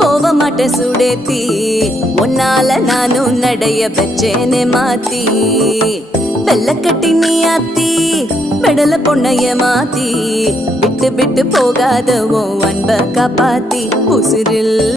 போக மாட்டேன் சுடேத்தி உன்னால நானும் நடைய பெச்சேனே மாத்தி வெள்ள கட்டி நீ ஆத்தி பெடல பொண்ணைய மாத்தி விட்டு விட்டு போகாத உன் அன்ப காப்பாத்தி உசிரில்